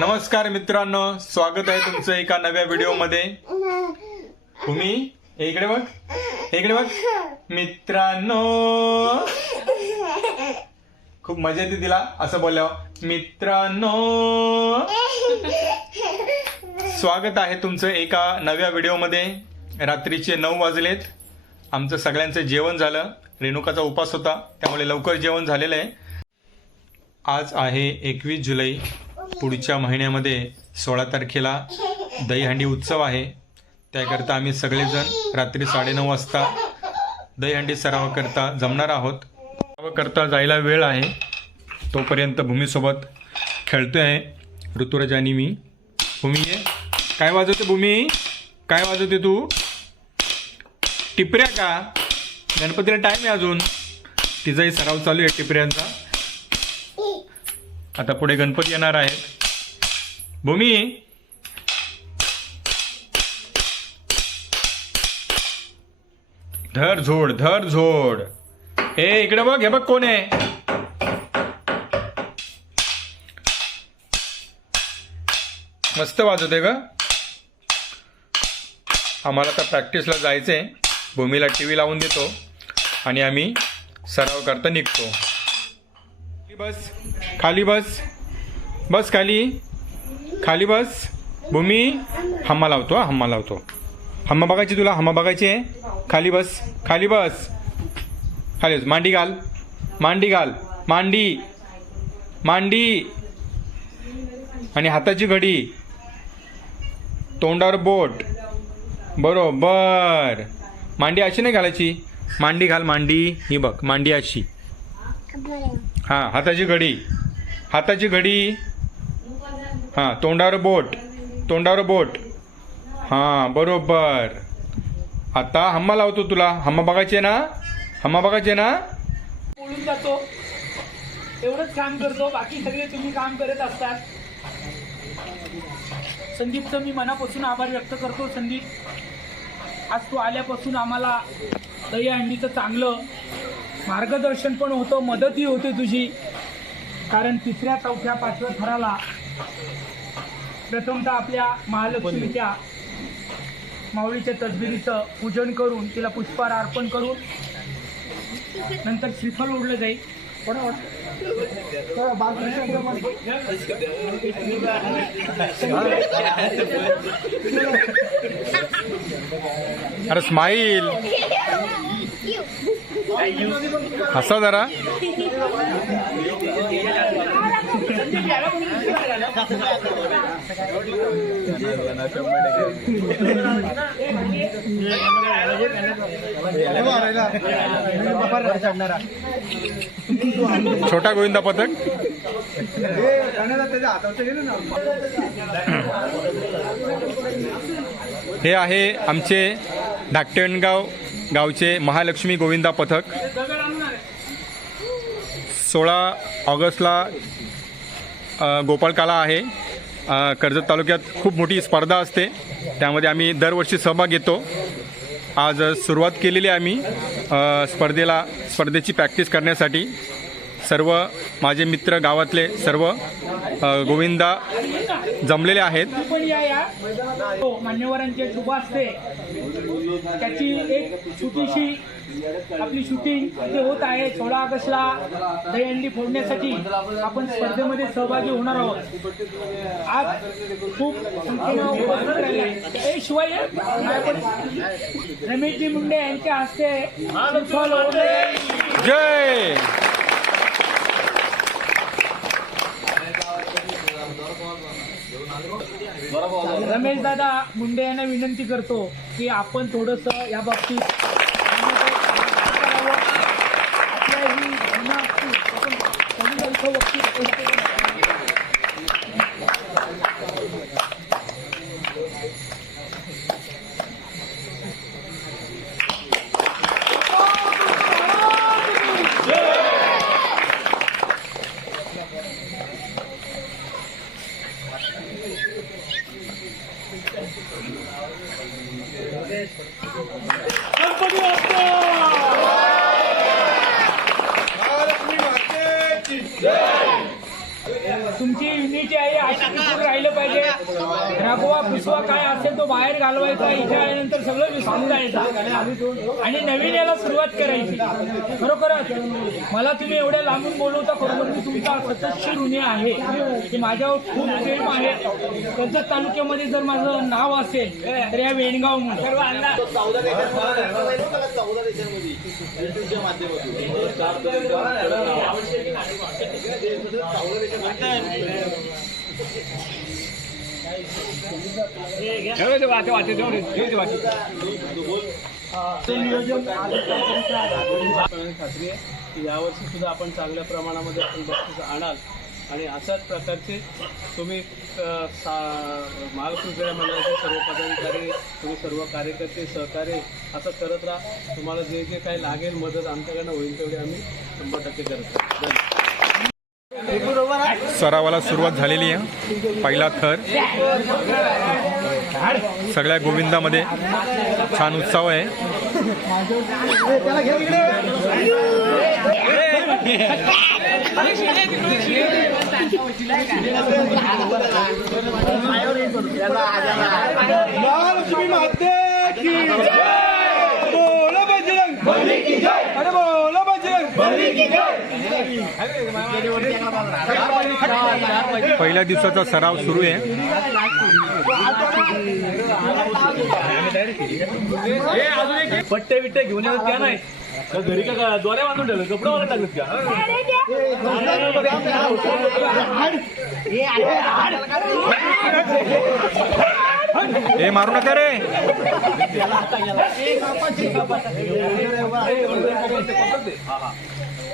नमस्कार मित्रांनो स्वागत आहे तुमचं एका नव्या व्हिडिओमध्ये. तुम्ही? इकडे बघ. इकडे बघ. मित्रांनो. खूप मजा येते तिला असं बोलल्यावर. मित्रांनो. स्वागत आहे तुमचं एका नव्या व्हिडिओमध्ये. रात्रीचे नऊ वाजलेत. आमचं सगळ्यांचं जेवण झालं. रेणुकाचा उपास होता त्यामुळे लवकर जेवण झालेलं आहे. आज आहे एकवीस जुलै. पुढच्या महिन्यामध्ये सोळा तारखेला दहीहंडी उत्सव आहे. त्याकरता आम्ही सगळेजण रात्री साडेनऊ वाजता दहीहंडी सराव करता जमणार आहोत. सराव करता जायला वेळ आहे. तोपर्यंत भूमीसोबत खेळतोय आहे मी. भूमी ये. काय वाजवते भूमी? काय वाजवते तू? टिपऱ्या का? गणपतीला टाईम आहे अजून. तिचाही सराव चालू आहे टिपऱ्यांचा. आता पुढे गणपती येणार आहेत. भूमी. धर झोड धर झोड. ए इकडे बघ हे बघ कोण आहे. मस्त वाजवते ग. आम्हाला आता प्रॅक्टिसला जायचं आहे भूमीला टी व्ही लावून देतो. आणि आम्ही सराव करता निघतो. बस खाली बस बस खाली खाली बस भूमी हम्मा लावतो हा हम्मा लावतो. हम्मा बघायची तुला हम्मा बघायची आहे? खाली बस खाली बस. खाली बस. मांडी घाल मांडी घाल मांडी मांडी. आणि हाताची घडी. तोंडावर बोट. बरोबर. मांडी अशी नाही घालायची. मांडी घाल मांडी. ही बघ मांडी अशी. हां हाताची घडी. हाताची घडी. हां तोंडावर बोट. तोंडावर बोट. हां बरोबर. आता हम्मा लावतो तुला. हम्मा बघायचे ना? हम्मा बघायचे ना? बोलून जातो एवढंच काम करतो. बाकी सगळे तुम्ही काम करत असतात. संदीपचं मी मनापासून आभार व्यक्त करतो संदीप. आज तू आल्यापासून आम्हाला दही अंडीचं चांगलं मार्गदर्शन पण होतं मदतही होते तुझी. कारण तिसऱ्या चौथ्या पाचव्या थराला प्रथमतः आपल्या महालक्ष्मीच्या माऊलीच्या तसबिरीचं पूजन करून तिला पुष्पहार अर्पण करून नंतर श्रीफळ उडलं जाईल अरे स्माईल हसा जरा. छोटा गोविंदा पथक. हे आहे आमचे धाकटेणगाव गावचे महालक्ष्मी गोविंदा पथक सोळा ऑगस्टला गोपाळकाला आहे. कर्जत तालुक्यात खूप मोठी स्पर्धा असते. त्यामध्ये आम्ही दरवर्षी सहभाग घेतो. आज सुरुवात केलेली आम्ही स्पर्धेला स्पर्धेची प्रॅक्टिस करण्यासाठी. सर्व माझे मित्र गावातले सर्व गोविंदा जमलेले आहेत. मान्यवरांचे शुभ असते त्याची एक छोटीशी आपली शूटिंग इथे होत आहे सोळा ऑगस्टला दहीहंडी फोडण्यासाठी आपण स्पर्धेमध्ये सहभागी होणार आहोत आज खूप संख्येनं उपस्थित राहिले आहेत. ए शिवाय. रमेशजी मुंडे यांच्या हस्ते. जय रमेश दादा मुंडे यांना विनंती करतो की आपण थोडस या बाबतीत करावं. आपल्या ही भावना असतील, आपण सगळी इथं वक्ती उपस्थित राहावं. गणपती बाप्पा! महालक्ष्मी मातेची जय तुमची युनिटी आहे अशी टिकून राहिलं पाहिजे रागवा पुसवा काय असेल तो बाहेर घालवायचा इथे आल्यानंतर सगळं विसरून जायचं. आणि नवीन याला सुरुवात करायची. खरोखरच मला तुम्ही एवढ्या लांबून बोलवता खरोखर मी तुमचा सततची ऋणी आहे. की माझ्यावर खूप प्रेम आहे. त्यांच्या तालुक्यामध्ये जर माझं नाव असेल तर या वेणगाव म्हणून चौदा खात्री आहे की यावर्षी सुद्धा आपण चांगल्या प्रमाणामध्ये आपण बक्षीस आणाल. आणि अशाच प्रकारचे तुम्ही सा महालक्ष्मी मंडळाचे सर्व पदाधिकारी तुम्ही सर्व कार्यकर्ते सहकार्य असं करत राहा. तुम्हाला जे जे काही लागेल मदत आमच्याकडनं होईल तेवढी आम्ही शंभर टक्के करत राहा. धन्यवाद. सरावाला सुरुवात झालेली आहे. पहिला थर. सगळ्या गोविंदामध्ये छान उत्साह आहे. महालक्ष्मी माते की जय बोलो बजरंग बली की जय अरे बोलो बजरंग बली की पहिल्या दिवसाचा सराव सुरू आहे. पट्टे बिट्टे घेऊन येतात त्या नाही? घरी का दोऱ्या बांधून ठेवलं? कपडे मला टाकत का? हे मारू नका रे.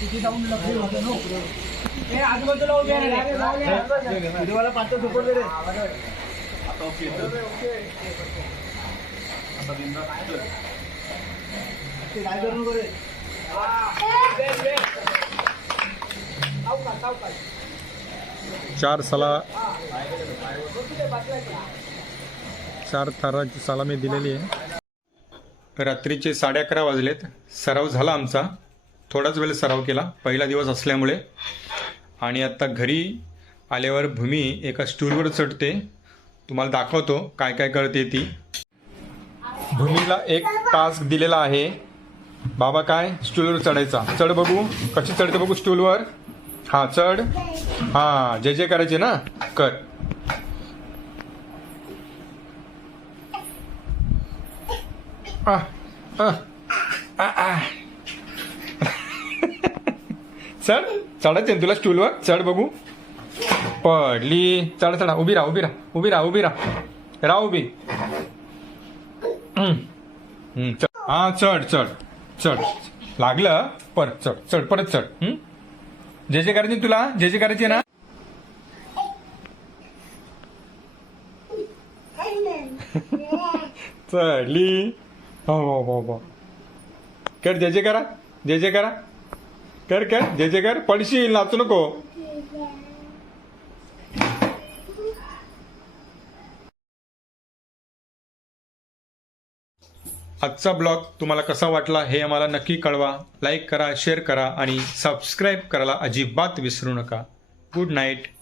तिथे जाऊन लक्ष होतं ना. हे आजूबाजूला उभे आहे. व्हिडिओला पाच सुपर दे रे. ते काय करू नको रे? सावकाश सावकाश चार सला चार थाराची सलामी दिलेली आहे. रात्रीचे साडे अकरा वाजलेत. सराव झाला आमचा. थोडाच वेळ सराव केला. पहिला दिवस असल्यामुळे. आणि आत्ता घरी आल्यावर भूमी एका स्टूलवर चढते. तुम्हाला दाखवतो काय काय करते ती. भूमीला एक टास्क दिलेला आहे. बाबा काय? स्टूलवर चढायचा. चढ बघू. कशी चढते बघू स्टूलवर हा चढ. हा जे जे करायचे ना? कर. आ, आ, आ, आ. चढ चढायचे ना तुला स्टूलवर चढ बघू. पडली. चढ चढा. उभी राहा उभी राहा उभी राहा उभी राहा. राहा उभी. चढ. हा चढ चढ. चढ. लागलं परत चढ चढ परत चढ. जे जे करायचे तुला जे जे करायचे ना. चढली. हो हो हो हो. कर जे जे करा जे जे करा. कर कर जे जे कर. पडशील नाचू नको. आजचा ब्लॉग तुम्हाला कसा वाटला हे आम्हाला नक्की कळवा. लाईक करा शेअर करा आणि सबस्क्राईब करायला अजिबात विसरू नका. Good night.